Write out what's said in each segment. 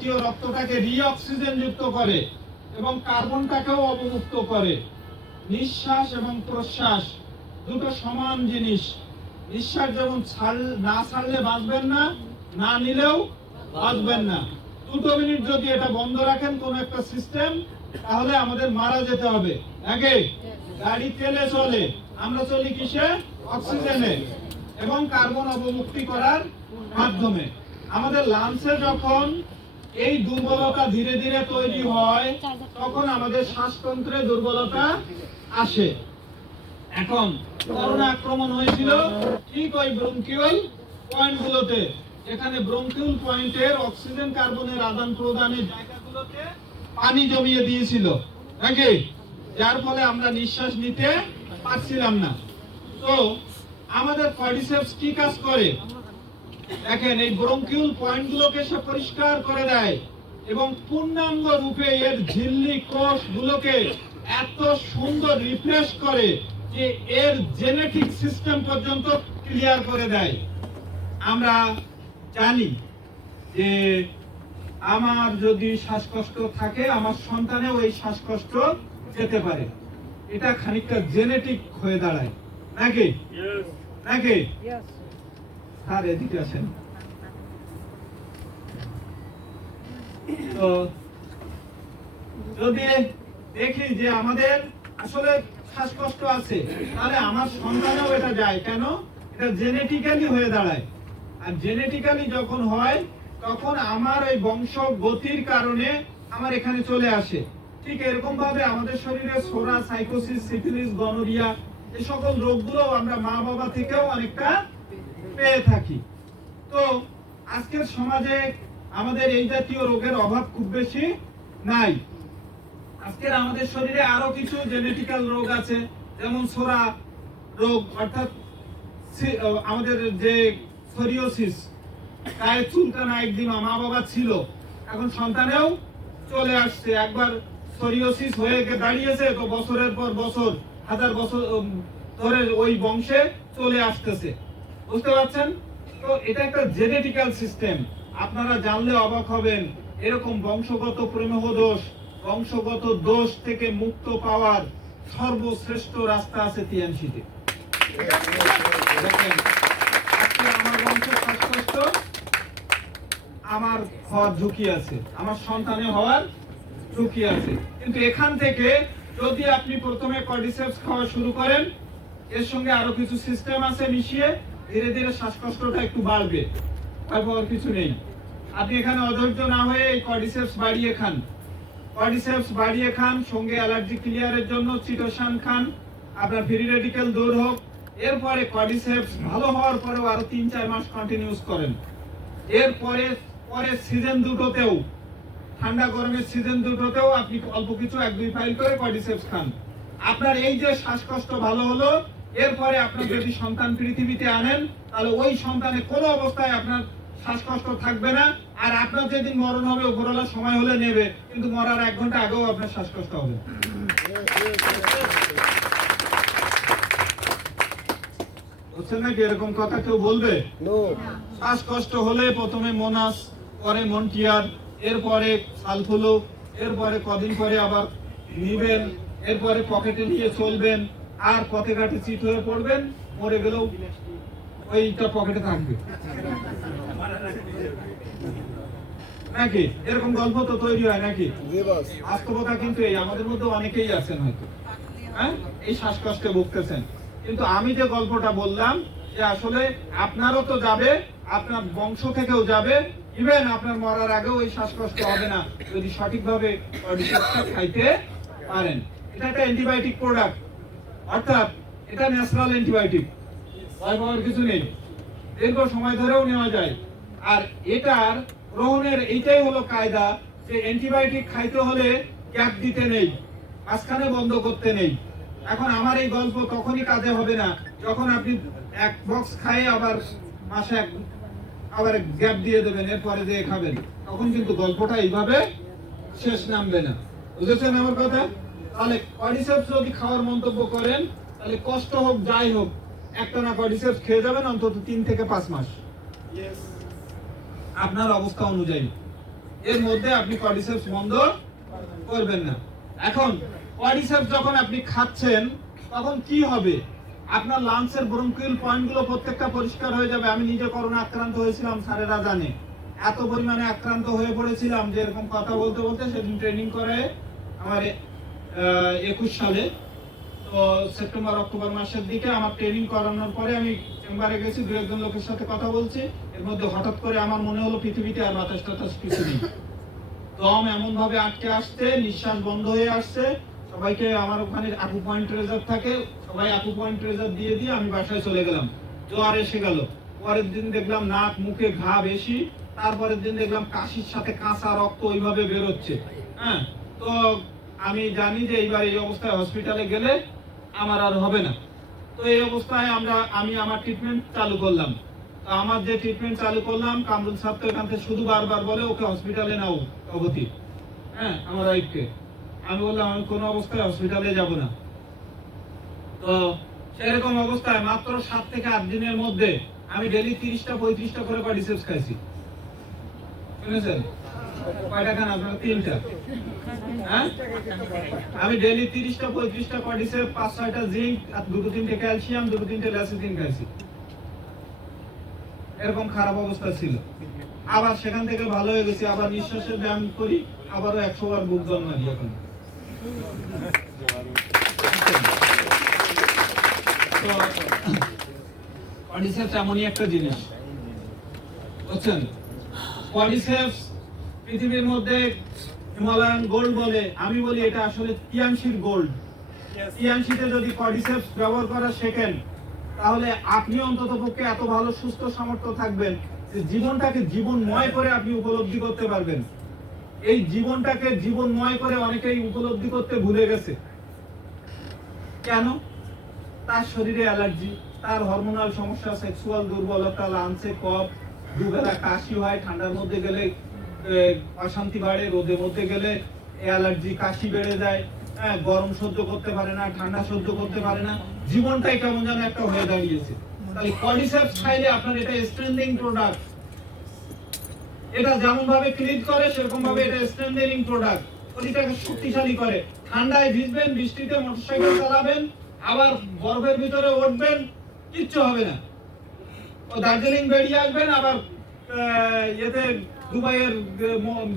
রক্তটাকে রিঅক্সিজেন যুক্ত করে এবং কার্বনটাকেও অবমুক্ত করে। নিঃশ্বাস এবং প্রশ্বাস, দুটো সমান জিনিস। নিঃশ্বাস যেমন না ছাড়লে বাঁচবেন না না নিলেও বাঁচবেন না। দুটো মিনিট যদি এটা বন্ধ রাখেন কোন একটা সিস্টেম তাহলে আমাদের মারা যেতে হবে। আগে গাড়ি তেলে চলে, আমরা চলি কিসে? অক্সিজেনে। এবং কার্বন অবমুক্তি করার মাধ্যমে। আমাদের লাংসে যখন এই দুর্বলতা ধীরে ধীরে তৈরি হয়, তখন আমাদের শ্বাসতন্ত্রে দুর্বলতা আসে। এখন করোনা আক্রমণ হয়েছিল ঠিক ওই ব্রঙ্কিউল পয়েন্টগুলোতে এখানে ব্রঙ্কিউল পয়েন্টের অক্সিজেন কার্বনের আদান প্রদানের জায়গাগুলোতে পানি জমিয়ে দিয়েছিল, নাকি? যার ফলে আমরা নিঃশ্বাস নিতে পারছিলাম না। তো আমাদের কর্ডিসেপস কি কাজ করে? দেখেন এই ব্রঙ্কিউল পয়েন্টগুলোকে সে পরিষ্কার করে দেয় এবং পূর্ণাঙ্গ রূপে এর ঝিল্লি কোষ গুলোকে এত সুন্দর রিফ্রেশ করে যে এর জেনেটিক সিস্টেম পর্যন্ত ক্লিয়ার করে দেয়। আমরা জানি যে আমার যদি শ্বাসকষ্ট থাকে আমার সন্তানেও এই শ্বাসকষ্ট যেতে পারে। এটা খানিকটা জেনেটিক হয়ে দাঁড়ায়। নাকি? নাকি? স্যার, এদিকে আসেন। তো যদি দেখি যে আমাদের আসলে শ্বাসকষ্ট আছে, তাহলে আমার সন্তানেও এটা যায়। কেন? এটা জেনেটিক্যালি হয়ে দাঁড়ায়। আর জেনেটিক্যালি যখন হয়, তখন আমার ওই বংশ গতির কারণে আমার এখানে চলে আসে। ঠিক এরকম ভাবে আমাদের শরীরে সোরা, সাইকোসিস, সিফিলিস, গনোরিয়া এই সকল রোগগুলো আমরা মা বাবা থেকেও অনেকটা পেয়ে থাকি। তো আজকের সমাজে আমাদের এই জাতীয় রোগের অভাব খুব বেশি নাই। আজকের আমাদের শরীরে আরও কিছু জেনেটিক্যাল রোগ আছে, যেমন সোরা রোগ, অর্থাৎ আমাদের যে সোরিওসিস গায়ে চুলকানা একদিন মা বাবা ছিল, এখন সন্তানেও চলে আসছে। একবার সোরিওসিস হয়ে দাঁড়িয়েছে, তো বছরের পর বছর, হাজার বছর ধরে ওই বংশে চলে আসতেছে। বুঝতে পারছেন? তো এটা একটা জেনেটিক্যাল সিস্টেম। আপনারা জানলে অবাক হবেন, এরকম বংশগত প্রমেহ দোষ বংশগত দোষ থেকে মুক্ত পাওয়ার সর্বশ্রেষ্ঠ রাস্তা আছে শ্বাসকষ্ট আমার হওয়ার ঝুঁকি আছে, আমার সন্তানে হওয়ার ঝুঁকি আছে। কিন্তু এখান থেকে যদি আপনি প্রথমে কর্ডিসেপস খাওয়া শুরু করেন, এর সঙ্গে আরও কিছু সিস্টেম আছে মিশিয়ে ধীরে ধীরে শ্বাসকষ্টটা একটু বাড়বে, তারপর কিছু নেই। আপনি এখানে অধৈর্য না হয়ে এই কর্ডিসেপস বাড়িয়ে খান। কর্ডিসেপস বাড়িয়ে খান, সঙ্গে অ্যালার্জি ক্লিয়ারের জন্য চিটোসান খান, আপনার ফ্রি রেডিকেল দূর হোক। এরপরে কর্ডিসেপস ভালো হওয়ার পরেও আরও তিন চার মাস কন্টিনিউস করেন। এরপরে, পরের সিজন দুটোতেও, ঠান্ডা গরমের সিজন দুটোতেও আপনি অল্প কিছু এক দুই ফাইল করে কর্ডিসেপস খান। আপনার এই যে শ্বাসকষ্ট ভালো হলো এরপরে আপনি যদি সন্তান পৃথিবীতে আনেন তাহলে ওই সন্তানে কোনো অবস্থায় আপনার শ্বাসকষ্ট থাকবে না। আর আপনার যেদিন মরণ হবে উপরওয়ালা সময় হলে নেবে কিন্তু মরার এক ঘণ্টা আগেও আপনার শ্বাসকষ্ট হবে। বুঝছেন নাকি এরকম কথা কেউ বলবে? শ্বাসকষ্ট হলে প্রথমে মোনাস পরে মন্টিয়ার এরপরে সালফুলো এরপরে কদিন পরে আবার নিবেন এরপরে পকেটে নিয়ে চলবেন। আর পথে ঘাটে চিট হয়ে পড়বেন মরে গেলেও ওইটা পকেটে থাকবে। নাকি? এরকম গল্প তো তৈরি হয় নাকি? বাস্তবতা কিন্তু এই আমাদের মধ্যে অনেকেই আছেন হয়তো। হ্যাঁ? এই শ্বাসকষ্টে ভুগতেছেন। কিন্তু আমি যে গল্পটা বললাম যে আসলে আপনারও তো যাবে আপনার বংশ থেকেও যাবে ইভেন আপনার মরার আগেও এই শ্বাসকষ্ট হবে না যদি সঠিকভাবে খাইতে পারেন। এটা একটা অ্যান্টিবায়োটিক প্রোডাক্ট। অর্থাৎ এটা ন্যাচারাল অ্যান্টিবায়োটিক ভয় পাওয়ার কিছু নেই। দীর্ঘ সময় ধরেও নেওয়া যায়। আর এটার গ্রহণের এইটাই হলো কায়দা, যে অ্যান্টিবায়োটিক খাইতে হলে গ্যাপ দিতে নেই, মাঝখানে বন্ধ করতে নেই। এখন আমার এই গল্প তখনই কাজে হবে না, যখন আপনি এক বক্স খাই আবার মাসে এক, আবার গ্যাপ দিয়ে দেবেন, এরপরে দিয়ে খাবেন, তখন কিন্তু গল্পটা এইভাবে শেষ নামবে না। বুঝেছেন আমার কথা? তাহলে কর্ডিসেপস যদি খাওয়ার মন্তব্য করেন তাহলে কষ্ট হোক যাই হোক একটা না কর্ডিসেপস খেয়ে যাবেন অন্তত তিন থেকে পাঁচ মাস। আপনার অবস্থা অনুযায়ী। এর মধ্যে আপনি কডিসেপস বন্ধ করবেন না। এখন কডিসেপস যখন আপনি খাচ্ছেন তখন কি হবে? আপনার লাংসের ব্রঙ্কিল পয়েন্টগুলো প্রত্যেকটা পরিষ্কার হয়ে যাবে। আমি নিজে করোনা আক্রান্ত হয়েছিলাম স্যারেরা জানে। এত পরিমাণে আক্রান্ত হয়ে পড়েছিলাম যে এরকম কথা বলতে বলতে সেদিন ট্রেনিং করে আমার একুশ সালে। তো সেপ্টেম্বর, অক্টোবর মাসের দিকে আমার ট্রেনিং করানোর পরে আমি চেম্বারে গেছি, দু একজন লোকের সাথে কথা বলছি। এর মধ্যে হঠাৎ করে আমার মনে হলো পৃথিবীতে আর বাতাস টাতাস কিছু নেই। দম এমন ভাবে আটকে আসছে, নিঃশ্বাস বন্ধ হয়ে আসছে। সবাইকে আমার ওখানে আকু পয়েন্ট ট্রেজার থাকে। সবাই আকু পয়েন্ট ট্রেজার দিয়ে দিয়ে আমি বাসায় চলে গেলাম। জ্বর এসে গেল। পরের দিন দেখলাম নাক, মুখে ঘা বেশি। তারপরের দিন দেখলাম কাশির সাথে কাঁচা রক্ত ওইভাবে বেরোচ্ছে। হ্যাঁ তো আমি জানি যে এইবার এই অবস্থায় হসপিটালে গেলে আমার আর হবে না। তো এই অবস্থায় আমরা, আমি আমার ট্রিটমেন্ট চালু করলাম। তো আমার যে ট্রিটমেন্ট চালু করলাম, কামরুল সাহেব তো এখান থেকে শুধু বারবার বলে ওকে হসপিটালে নাও অবধি হ্যাঁ আমার ওয়াইফকে আমি বললাম, আমি কোনো অবস্থায় হসপিটালে যাব না। তো সেরকম অবস্থায় মাত্র সাত থেকে আট দিনের মধ্যে আমি ডেলি তিরিশটা, পঁয়ত্রিশটা করে কডিসেপস খাইছি। শুনেছেন? কয়টা খান আপনার? তিনটা। আমি ডেলি তিরিশটা, পঁয়ত্রিশটা কডিসেপ পাঁচ ছয়টা জিঙ্ক আর দুটো তিনটে ক্যালসিয়াম, দুটো তিনটে ল্যাসিথিন খাইছি। এরকম খারাপ অবস্থা ছিল। আবার সেখান থেকে ভালো হয়ে গেছি, আবার নিঃশ্বাসের ব্যায়াম করি, আবারও একশো বার বুক জল মারি এখন। কডিসেপস এমনই একটা জিনিস। বুঝছেন? কডিসেপস পৃথিবীর মধ্যে হিমালয়ান গোল্ড বলে আমি বলি এটা আসলে তিয়াংশির গোল্ড তিয়াংশিতে যদি কডিসেপস ব্যবহার করা শেখেন তাহলে আপনি অন্তত পক্ষে এত ভালো সুস্থ সামর্থ্য থাকবেন যে জীবনটাকে জীবনময় করে আপনি উপলব্ধি করতে পারবেন। এই জীবনটাকে জীবনময় করে অনেকেই উপলব্ধি করতে ভুলে গেছে। কেন? তার শরীরে অ্যালার্জি তার হরমোনাল সমস্যা সেক্সুয়াল দুর্বলতা লাঞ্চে কফ দুবেলা কাশি হয় ঠান্ডার মধ্যে গেলে অশান্তি বাড়ে রোদের মধ্যে গেলে অ্যালার্জি, কাশি বেড়ে যায় হ্যাঁ গরম সহ্য করতে পারে না, ঠান্ডা সহ্য করতে পারে না, জীবনটাই কেমন যেন একটা হয়ে দাঁড়িয়েছে। তাহলে খাইলে আপনার এটা স্ট্রেন্থিং প্রোডাক্ট এটা যেমন ভাবে করে সেরকম ভাবে এটা স্ট্রেন্থেনিং প্রোডাক্ট শক্তিশালী করে। ঠান্ডায় ভিজবেন, বৃষ্টিতে মোটরসাইকেল চালাবেন, আবার বরফের ভিতরে উঠবেন, কিচ্ছু হবে না। ও দার্জিলিং বেরিয়ে আসবেন, আবার ইয়েতে দুবাইয়ের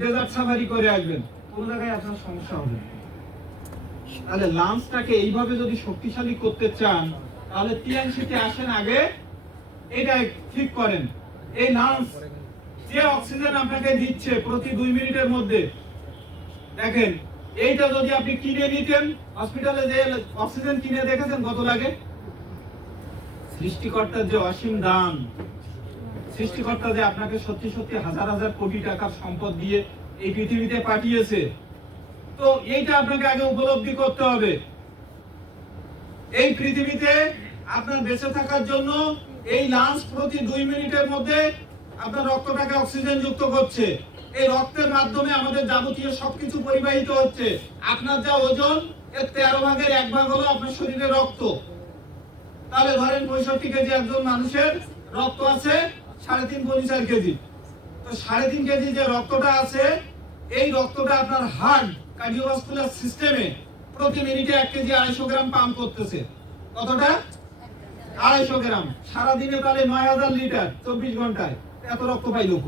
ডেজার্ট সাফারি করে আসবেন। কোনো জায়গায় আপনার সমস্যা হবে তাহলে লাঞ্চটাকে এইভাবে যদি শক্তিশালী করতে চান তাহলে টিএনসিতে আসেন আগে এটা ঠিক করেন। এই লাঞ্চ যে অক্সিজেন আপনাকে দিচ্ছে প্রতি দুই মিনিটের মধ্যে দেখেন এইটা যদি আপনি কিনে নিতেন হসপিটালে যে অক্সিজেন কিনে দেখেছেন কত লাগে? সৃষ্টিকর্তার যে অসীম দান সৃষ্টিকর্তা যে আপনাকে সত্যি সত্যি হাজার হাজার কোটি টাকার সম্পদ দিয়ে এই পৃথিবীতে পাঠিয়েছে, তো এইটা আপনাকে আগে উপলব্ধি করতে হবে। এই পৃথিবীতে আপনার বেঁচে থাকার জন্য এই লাঞ্চ প্রতি দুই মিনিটের মধ্যে আপনার রক্তটাকে অক্সিজেন যুক্ত করছে। এই রক্তের মাধ্যমে আমাদের যাবতীয় সবকিছু পরিবাহিত হচ্ছে। আপনার যা ওজন, এর তেরো ভাগের এক ভাগ হলো আপনার শরীরে রক্ত। তাহলে ধরেন পঁয়ষট্টি কেজি একজন মানুষের রক্ত আছে সাড়ে তিন পঁচিশ কেজি। তো সাড়ে তিন কেজি যে রক্তটা আছে, এই রক্তটা আপনার হার্ট কার্ডিওভাস্কুলার সিস্টেমে প্রতি মিনিটে এক কেজি আড়াইশো গ্রাম পাম্প করতেছে। কতটা? আড়াইশো গ্রাম। সারাদিনে তাহলে নয় হাজার লিটার চব্বিশ ঘন্টায়। এত রক্ত পাই লোক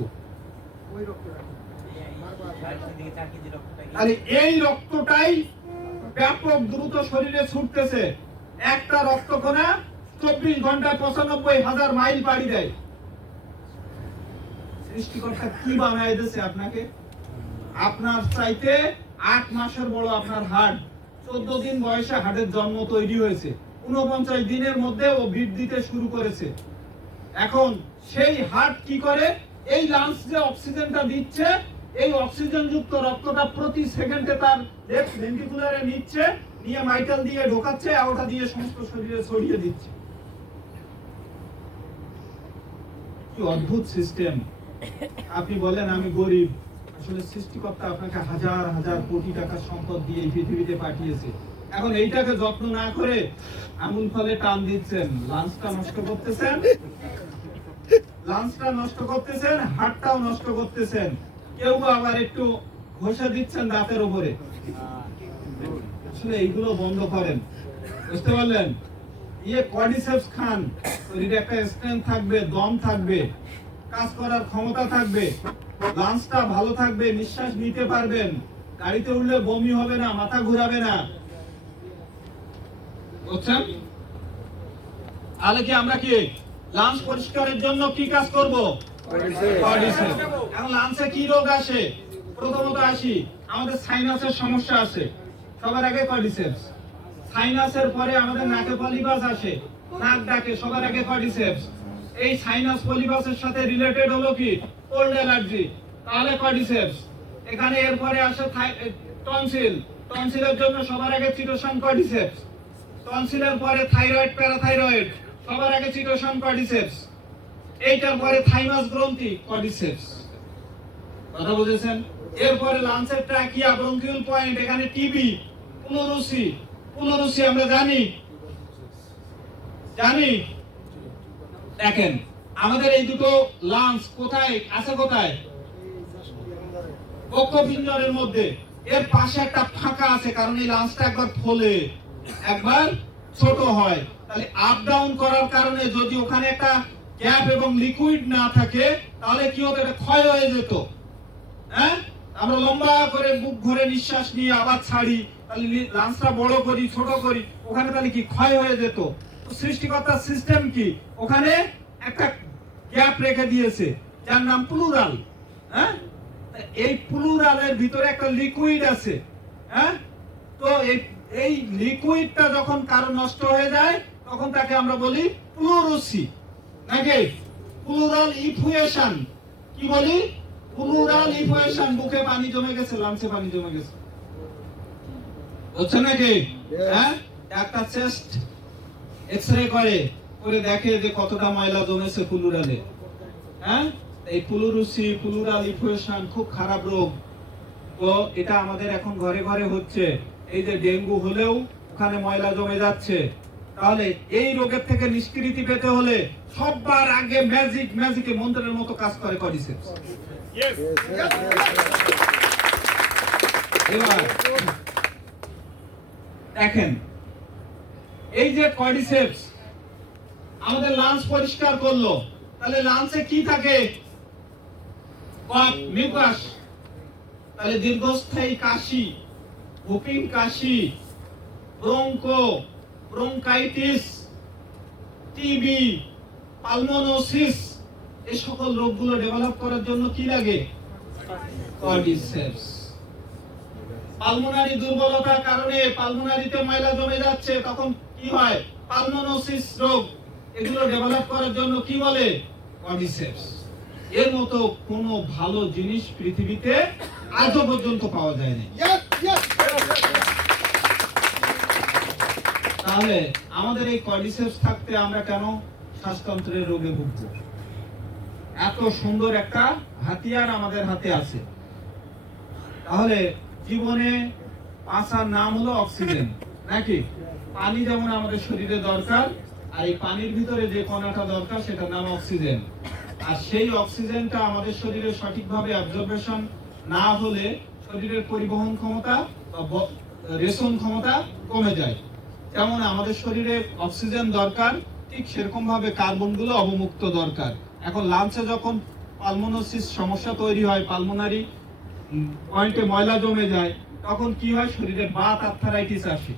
তাহলে এই রক্তটাই ব্যাপক দ্রুত শরীরে ছুটতেছে। একটা রক্তকণা চব্বিশ ঘন্টায় পঁচানব্বই হাজার মাইল পাড়ি দেয়। সৃষ্টিকর্তা কি বানায় দিয়েছে আপনাকে? আপনার চাইতে আট মাসের বড় আপনার হার্ট চোদ্দ দিন বয়সে হার্টের জন্ম তৈরি হয়েছে। উনপঞ্চাশ দিনের মধ্যে ও বিট শুরু করেছে। এখন সেই হার্ট কি করে? এই লাংস যে অক্সিজেনটা দিচ্ছে, এই অক্সিজেন যুক্ত রক্তটা প্রতি সেকেন্ডে তার লেফট ভেন্টিকুলারে নিচ্ছে, নিয়ে মাইটাল দিয়ে ঢোকাচ্ছে ওটা দিয়ে সমস্ত শরীরে ছড়িয়ে দিচ্ছে। কি অদ্ভুত সিস্টেম আপনি বলেন, আমি গরিব। আসলে সৃষ্টিকর্তা আপনাকে হাজার হাজার কোটি টাকার সম্পদ দিয়ে এই পৃথিবীতে পাঠিয়েছে। এখন এইটাকে যত্ন না করে আঙুল ফলে টান দিচ্ছেন। লাঞ্চটা নষ্ট করতেছেন, লাঞ্চটা নষ্ট করতেছেন, হাটটাও নষ্ট করতেছেন। কেউ আবার একটু ঘষে দিচ্ছেন দাঁতের উপরে। আসলে এইগুলো বন্ধ করেন। বুঝতে পারলেন? ইয়ে কর্ডিসেপস খান। শরীরে একটা স্ট্রেংথ থাকবে, দম থাকবে। কাজ করার ক্ষমতা থাকবে লাঞ্চটা ভালো থাকবে, নিঃশ্বাস নিতে পারবেন। গাড়িতে উঠলে বমি হবে না, মাথা ঘুরাবে না। বুঝছেন? তাহলে কি আমরা কি লাঞ্চ পরিষ্কারের জন্য কি কাজ করব? এখন লাঞ্চে কি রোগ আসে? প্রথমত আসি, আমাদের সাইনাসের সমস্যা আছে। সবার আগে কর্ডিসেপস সাইনাসের পরে আমাদের নাকে পলিপাস আসে, নাক ডাকে, সবার আগে কর্ডিসেপস এই সাইনাস পলিপাসের সাথে রিলেটেড হলো কি? কোল্ড অ্যালার্জি তাহলে কর্ডিসেপস এখানে এরপরে আসে টনসিল টনসিলের জন্য সবার আগে চিটোসান কর্ডিসেপস টনসিলের পরে থাইরয়েড প্যারাথাইরয়েড সবার আগে চিটোসান কর্ডিসেপস এইটার পরে থাইমাস গ্রন্থি কর্ডিসেপস কথা বুঝেছেন? এরপরে লাঞ্চের ট্রাকিয়া ব্রঙ্কিউল পয়েন্ট এখানে টিবি পুনরুসি। পুনরুসি আমরা জানি। জানি। দেখেন, আমাদের এই দুটো লাঞ্চ কোথায়, আছে কোথায়? বক্ষপিঞ্জরের মধ্যে। এর পাশে একটা ফাঁকা আছে, কারণ এই লাঞ্চটা একবার ফোলে, একবার ছোট হয়। তাহলে আপ ডাউন করার কারণে যদি ওখানে একটা গ্যাপ এবং লিকুইড না থাকে, তাহলে কি হতো? এটা ক্ষয় হয়ে যেত। হ্যাঁ? আমরা লম্বা করে বুক ভরে নিঃশ্বাস নিয়ে আবার ছাড়ি, তাহলে লাঞ্চটা বড় করি, ছোট করি, ওখানে তাহলে কি ক্ষয় হয়ে যেত? সৃষ্টিকর্তার সিস্টেম কি? ওখানে একটা গ্যাপ রেখে দিয়েছে। যার নাম প্লুরাল হ্যাঁ? এই প্লুরালের ভিতরে একটা লিকুইড আছে হ্যাঁ? তো এই এই লিকুইডটা যখন কারও নষ্ট হয়ে যায় তখন তাকে আমরা বলি প্লুরোসি। নাকি? Pleural effusion. কি বলি? প্লুরাল ইফুয়েশন বুকে পানি জমে গেছে লাঞ্চে পানি জমে গেছে। হচ্ছে নাকি? হ্যাঁ? ডাক্তার চেস্ট এক্সরে করে করে দেখে যে কতটা ময়লা জমেছে প্লুরালে। হ্যাঁ? এই প্লুরুসি প্লুরাল ইফুয়েশন খুব খারাপ রোগ। তো এটা আমাদের এখন ঘরে ঘরে হচ্ছে। এই যে ডেঙ্গু হলেও ওখানে ময়লা জমে যাচ্ছে। তাহলে এই রোগের থেকে নিষ্কৃতি পেতে হলে সবার আগে ম্যাজিক ম্যাজিকে মন্ত্রের মতো কাজ করে কডিসেপস এবার দেখেন এই যে কডিসেপস আমাদের লাঞ্চ পরিষ্কার করল। তাহলে লাঞ্চে কি থাকে? কফ মিউকাস তাহলে দীর্ঘস্থায়ী কাশি, হুপিং কাশি ব্রঙ্কো ব্রঙ্কাইটিস টিবি পালমোনোসিস এই সকল রোগগুলো ডেভেলপ করার জন্য কি লাগে? কর্ডিসেপস পালমোনারি দুর্বলতার কারণে পালমোনারিতে ময়লা জমে যাচ্ছে, তখন কি হয়? পালমোনোসিস রোগ। এগুলো ডেভেলপ করার জন্য কি বলে? কর্ডিসেপস এর মতো কোনো ভালো জিনিস পৃথিবীতে আজও পর্যন্ত পাওয়া যায়নি। তাহলে আমাদের এই কর্ডিসেপস থাকতে আমরা কেন শ্বাসতন্ত্রের রোগে ভুগব? এত সুন্দর একটা হাতিয়ার আমাদের হাতে আছে। তাহলে জীবনে বাঁচার নাম হলো অক্সিজেন নাকি? পানি যেমন আমাদের শরীরে দরকার, আর এই পানির ভিতরে যে কণাটা দরকার সেটার নাম অক্সিজেন। আর সেই অক্সিজেনটা আমাদের শরীরে সঠিকভাবে অ্যাবজর্বেশন না হলে শরীরের পরিবহন ক্ষমতা বা রেশন ক্ষমতা কমে যায়। যেমন আমাদের শরীরে অক্সিজেন দরকার, ঠিক সেরকম ভাবে কার্বনগুলো অবমুক্ত দরকার। এখন লাঞ্চে যখন পালমোনোসিস সমস্যা তৈরি হয় পালমোনারি পয়েন্টে ময়লা জমে যায়, তখন কি হয়? শরীরে বাত আর্থারাইটিস আসে।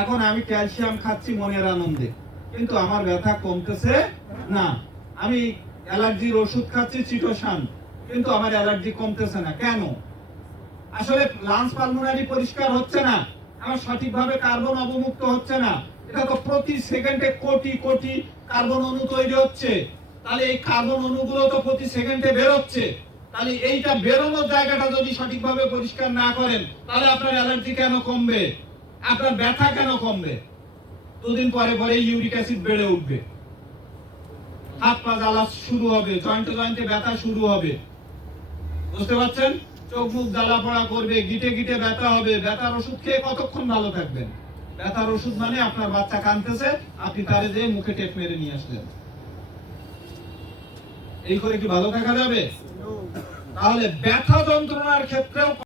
এখন আমি ক্যালসিয়াম খাচ্ছি মনের আনন্দে। কিন্তু আমার ব্যথা কমতেছে না। আমি অ্যালার্জির ওষুধ খাচ্ছি চিটোসান, কিন্তু আমার অ্যালার্জি কমতেছে না। কেন? আসলে লাঞ্চ পালমোনারি পরিষ্কার হচ্ছে না। আমার সঠিকভাবে কার্বন অবমুক্ত হচ্ছে না। এটা তো প্রতি সেকেন্ডে কোটি কোটি কার্বন অণু তৈরি হচ্ছে। তাহলে এই কার্বন অণুগুলো তো প্রতি সেকেন্ডে বেরোচ্ছে। তাহলে এইটা বেরোনোর জায়গাটা যদি সঠিকভাবে পরিষ্কার না করেন, তাহলে আপনার অ্যালার্জি কেন কমবে? আপনার ব্যথা কেন কমবে? দুদিন পরে পরে ইউরিক অ্যাসিড বেড়ে উঠবে। হাত পা জ্বালা শুরু হবে জয়েন্টে জয়েন্টে ব্যথা শুরু হবে। বুঝতে পারছেন? চোখ মুখ জ্বালা পড়া করবে গিটে গিটে ব্যথা হবে। ব্যথার ওষুধ খেয়ে কতক্ষণ ভালো থাকবেন? ব্যথার ওষুধ মানে আপনার বাচ্চা কাঁদতেছে আপনি তারে যে মুখে টেপ মেরে নিয়ে আসলেন। এই করে কি ভালো থাকা যাবে? তাহলে ব্যথা যন্ত্রণার ক্ষেত্রেও